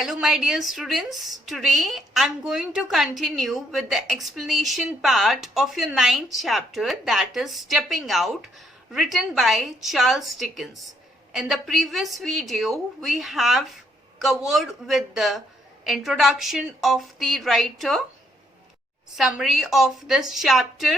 Hello my dear students, today I'm going to continue with the explanation part of your 9th chapter, that is Stepping Out, written by Charles Dickens. In the previous video we have covered with the introduction of the writer, summary of this chapter,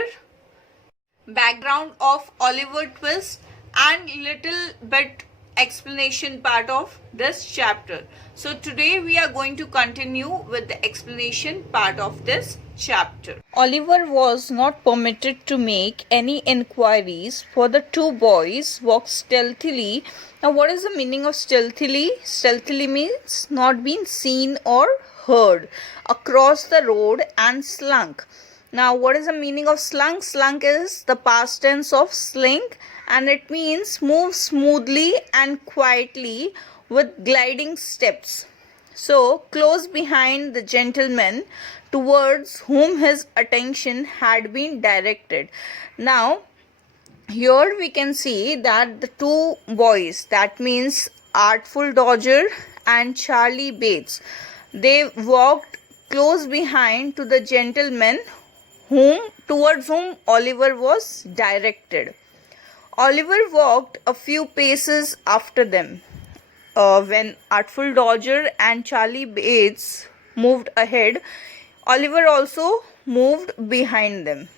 background of Oliver Twist and little bit explanation part of this chapter. So today we are going to continue with the explanation part of this chapter. Oliver was not permitted to make any inquiries, for the two boys walked stealthily. Now what is the meaning of stealthily? Stealthily means not being seen or heard, across the road and slunk. Now what is the meaning of slunk? Slunk is the past tense of slink, and it means move smoothly and quietly with gliding steps. So close behind the gentleman towards whom his attention had been directed. Now here we can see that the two boys, that means Artful Dodger and Charlie Bates, they walked close behind to the gentleman towards whom Oliver was directed. Oliver walked a few paces after them. When Artful Dodger and Charlie Bates moved ahead, Oliver also moved behind them,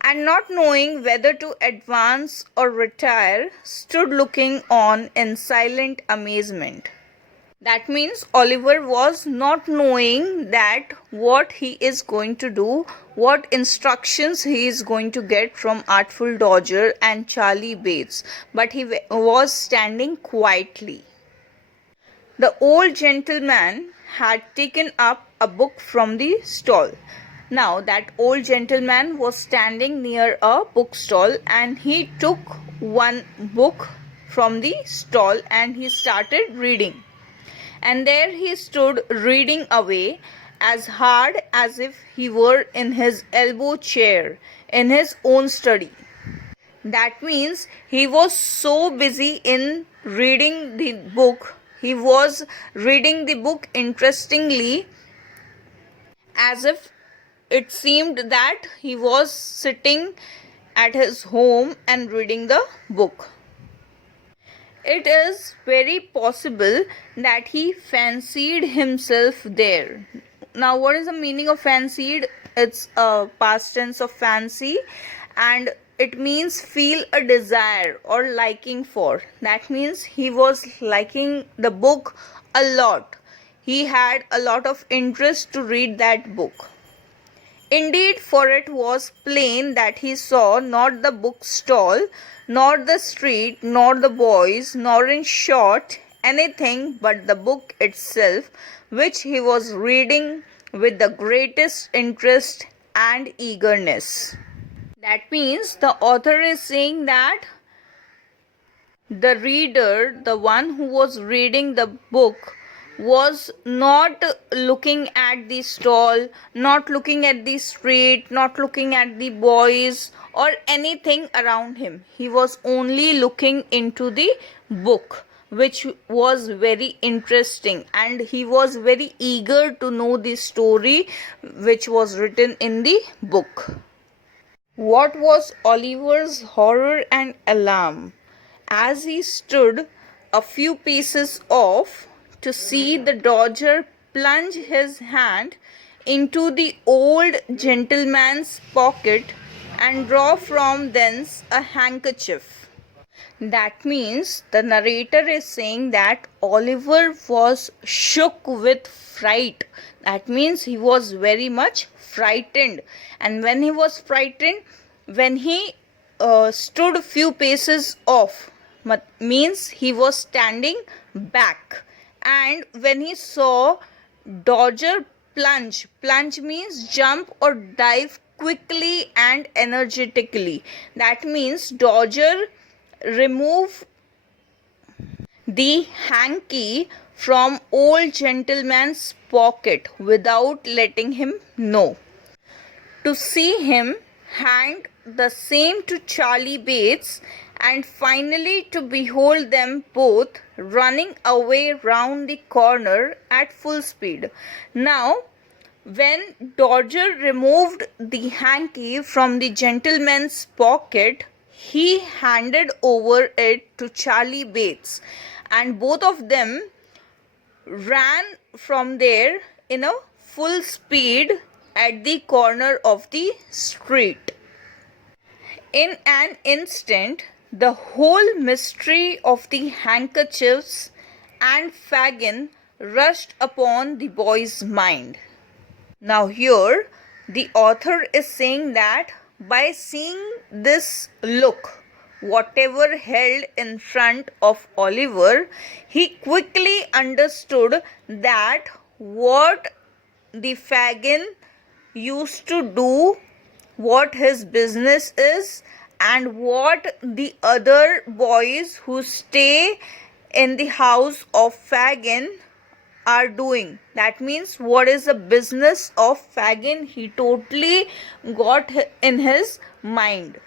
and not knowing whether to advance or retire, stood looking on in silent amazement. That means Oliver was not knowing that what he is going to do, what instructions he is going to get from Artful Dodger and Charlie Bates, but he was standing quietly. The old gentleman had taken up a book from the stall. Now that old gentleman was standing near a bookstall, and he took one book from the stall and he started reading. And there he stood reading away as hard as if he were in his elbow chair in his own study. That means he was so busy in reading the book. He was reading the book interestingly, as if it seemed that he was sitting at his home and reading the book. It is very possible that he fancied himself there. Now what is the meaning of fancied? It's a past tense of fancy, and it means feel a desire or liking for. That means he was liking the book a lot. He had a lot of interest to read that book. Indeed, for it was plain that he saw not the bookstall, nor the street, nor the boys, nor in short anything but the book itself, which he was reading with the greatest interest and eagerness. That means the author is saying that the reader, the one who was reading the book, was not looking at the stall, not looking at the street, not looking at the boys or anything around him. He was only looking into the book, which was very interesting, and he was very eager to know the story which was written in the book. What was Oliver's horror and alarm as he stood a few paces off to see the Dodger plunge his hand into the old gentleman's pocket and draw from thence a handkerchief. That means the narrator is saying that Oliver was shook with fright. That means he was very much frightened, and when he was frightened, when he stood a few paces off, means he was standing back. And when he saw Dodger plunge means jump or dive quickly and energetically. That means Dodger remove the hanky from old gentleman's pocket without letting him know. To see him hand the same to Charlie Bates and finally to behold them both running away round the corner at full speed. Now, when Dodger removed the hanky from the gentleman's pocket, he handed over it to Charlie Bates, and both of them ran from there in a full speed at the corner of the street. In an instant, the whole mystery of the handkerchiefs and Fagin rushed upon the boy's mind. Now here, the author is saying that by seeing this look, whatever held in front of Oliver, he quickly understood that what the Fagin used to do, what his business is, and what the other boys who stay in the house of Fagin are doing. That means what is the business of Fagin, he totally got in his mind.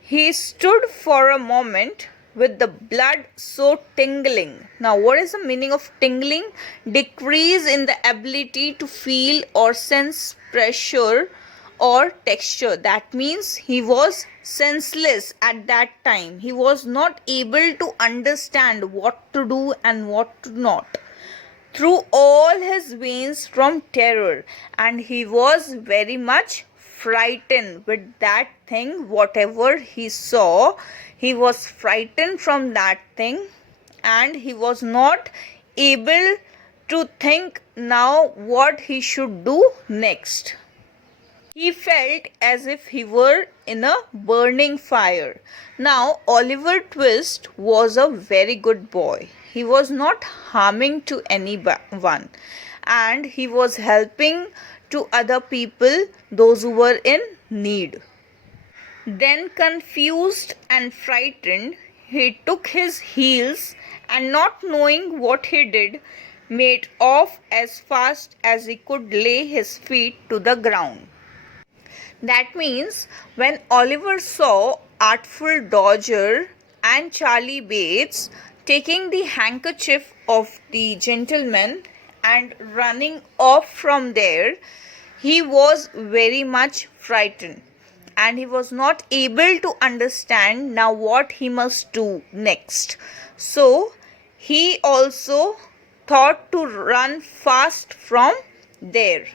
He stood for a moment with the blood so tingling. Now, what is the meaning of tingling? Decrease in the ability to feel or sense pressure or texture. That means he was senseless at that time. He was not able to understand what to do and what to not, through all his veins from terror, and he was very much frightened with that thing. Whatever he saw, he was frightened from that thing, and he was not able to think now what he should do next. He felt as if he were in a burning fire. Now, Oliver Twist was a very good boy. He was not harming to anyone, and he was helping to other people, those who were in need. Then, confused and frightened, he took his heels and, not knowing what he did, made off as fast as he could lay his feet to the ground. That means when Oliver saw Artful Dodger and Charlie Bates taking the handkerchief of the gentleman and running off from there, he was very much frightened, and he was not able to understand now what he must do next. So he also thought to run fast from there.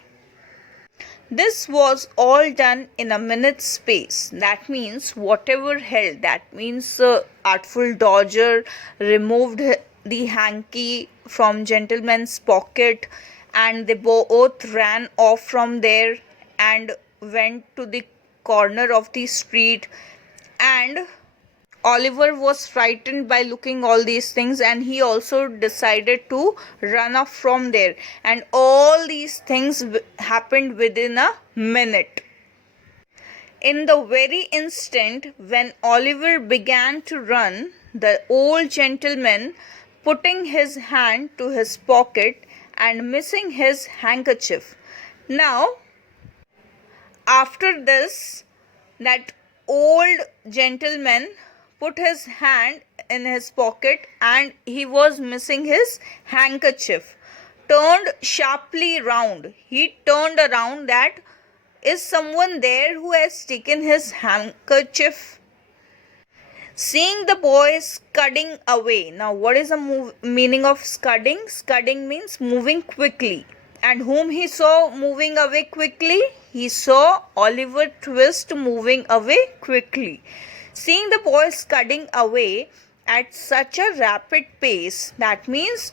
This was all done in a minute's space. That means whatever held, that means Artful Dodger removed the hanky from gentleman's pocket, and they both ran off from there and went to the corner of the street, and Oliver was frightened by looking all these things, and he also decided to run off from there, and all these things happened within a minute. In the very instant when Oliver began to run, the old gentleman, putting his hand to his pocket and missing his handkerchief. Now, after this, that old gentleman put his hand in his pocket and he was missing his handkerchief. Turned sharply round. He turned around, that is someone there who has taken his handkerchief. Seeing the boy scudding away. Now, what is the meaning of scudding? Scudding means moving quickly. And whom he saw moving away quickly? He saw Oliver Twist moving away quickly. Seeing the boy scudding away at such a rapid pace, that means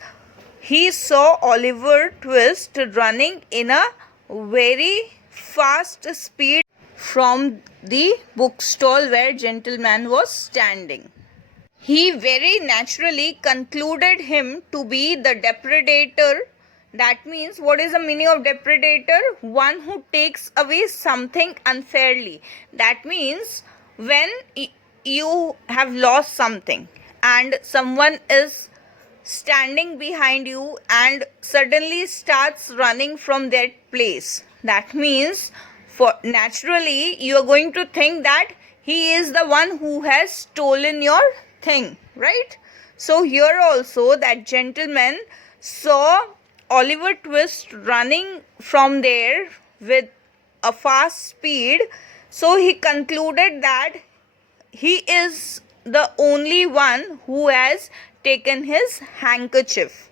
he saw Oliver Twist running in a very fast speed from the bookstall where gentleman was standing. He very naturally concluded him to be the depredator. That means, what is the meaning of depredator? One who takes away something unfairly. That means when you have lost something and someone is standing behind you and suddenly starts running from that place, that means for naturally you are going to think that he is the one who has stolen your thing, right? So here also that gentleman saw Oliver Twist running from there with a fast speed, so he concluded that he is the only one who has taken his handkerchief.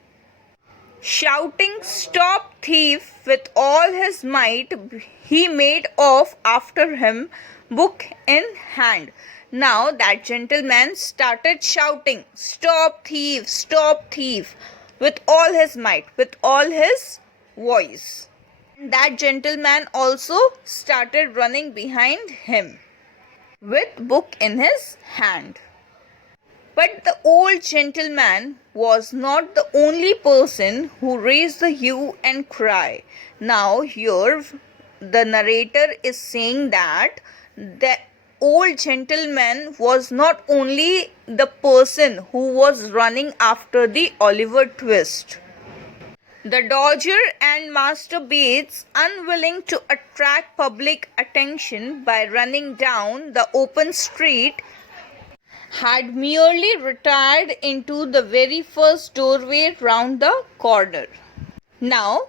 Shouting, "Stop, thief!" with all his might, he made off after him, book in hand. Now that gentleman started shouting, "Stop, thief! Stop, thief!" with all his might, with all his voice. That gentleman also started running behind him with book in his hand. But the old gentleman was not the only person who raised the hue and cry. Now here the narrator is saying that the old gentleman was not only the person who was running after the Oliver Twist. The Dodger and Master Bates, unwilling to attract public attention by running down the open street, had merely retired into the very first doorway round the corner. Now,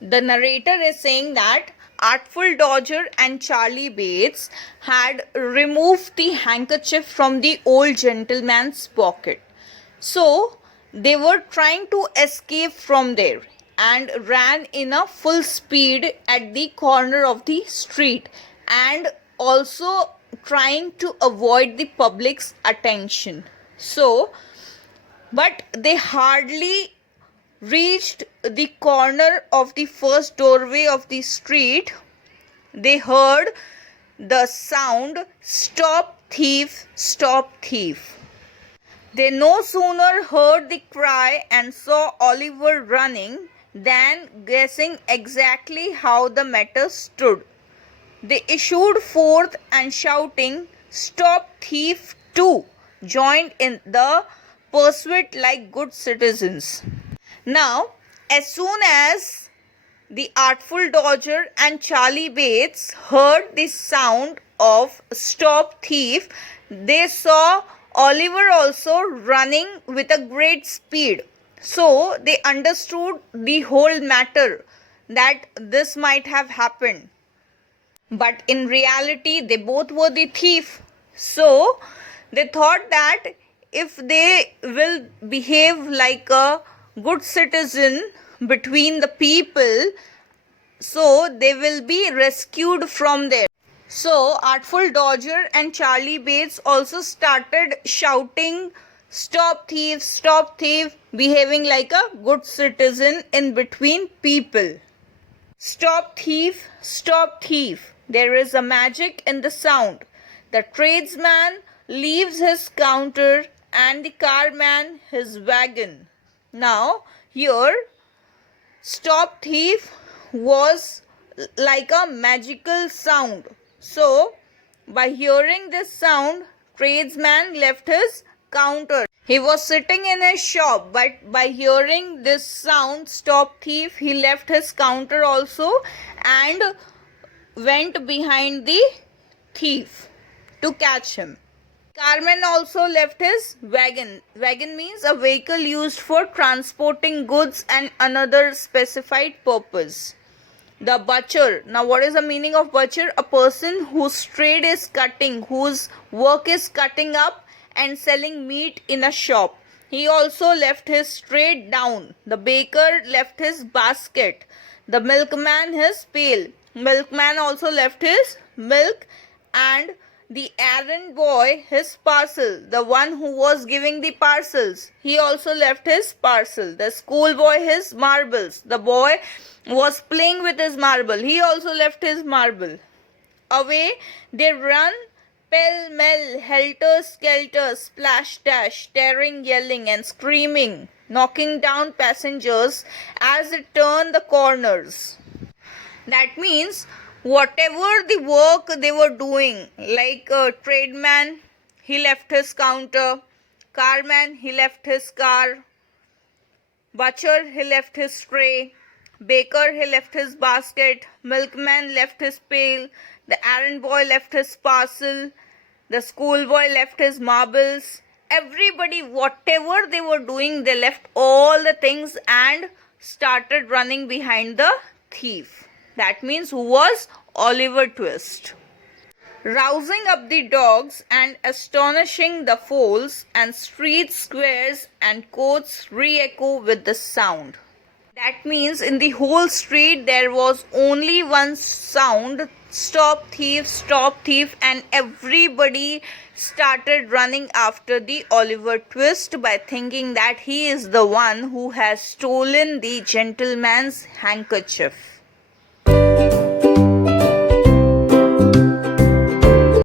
the narrator is saying that Artful Dodger and Charlie Bates had removed the handkerchief from the old gentleman's pocket. So, they were trying to escape from there and ran in a full speed at the corner of the street, and also trying to avoid the public's attention. So, but they hardly reached the corner of the first doorway of the street, they heard the sound, "Stop, thief! Stop, thief!" They no sooner heard the cry and saw Oliver running than, guessing exactly how the matter stood, they issued forth and shouting, "Stop, thief!" too, joined in the pursuit like good citizens. Now, as soon as the Artful Dodger and Charlie Bates heard the sound of "Stop, thief," they saw Oliver also running with a great speed. So they understood the whole matter, that this might have happened. But in reality, they both were the thief. So they thought that if they will behave like a good citizen between the people, so they will be rescued from there. So Artful Dodger and Charlie Bates also started shouting, "Stop, thief! Stop, thief!" behaving like a good citizen in between people. "Stop, thief! Stop, thief!" There is a magic in the sound. The tradesman leaves his counter and the carman his wagon. Now, here, "Stop, thief" was like a magical sound. So, by hearing this sound, tradesman left his counter. He was sitting in his shop, but by hearing this sound, "Stop, thief," he left his counter also and went behind the thief to catch him. Carman also left his wagon. Wagon means a vehicle used for transporting goods and another specified purpose. The butcher. Now, what is the meaning of butcher? A person whose trade is cutting, whose work is cutting up and selling meat in a shop. He also left his trade down. The baker left his basket. The milkman his pail. Milkman also left his milk, and the errand boy his parcel. The one who was giving the parcels, he also left his parcel. The schoolboy his marbles. The boy was playing with his marble. He also left his marble. Away they run, pell-mell, helter-skelter, splash-dash, tearing, yelling and screaming, knocking down passengers as they turn the corners. That means whatever the work they were doing, like tradesman, he left his counter, carman, he left his car, butcher, he left his tray, baker, he left his basket, milkman left his pail, the errand boy left his parcel, The schoolboy left his marbles. Everybody, whatever they were doing, they left all the things and started running behind the thief. That means who was Oliver Twist. Rousing up the dogs and astonishing the foals, and street squares and courts re-echo with the sound. That means in the whole street there was only one sound, stop thief, and everybody started running after the Oliver Twist by thinking that he is the one who has stolen the gentleman's handkerchief.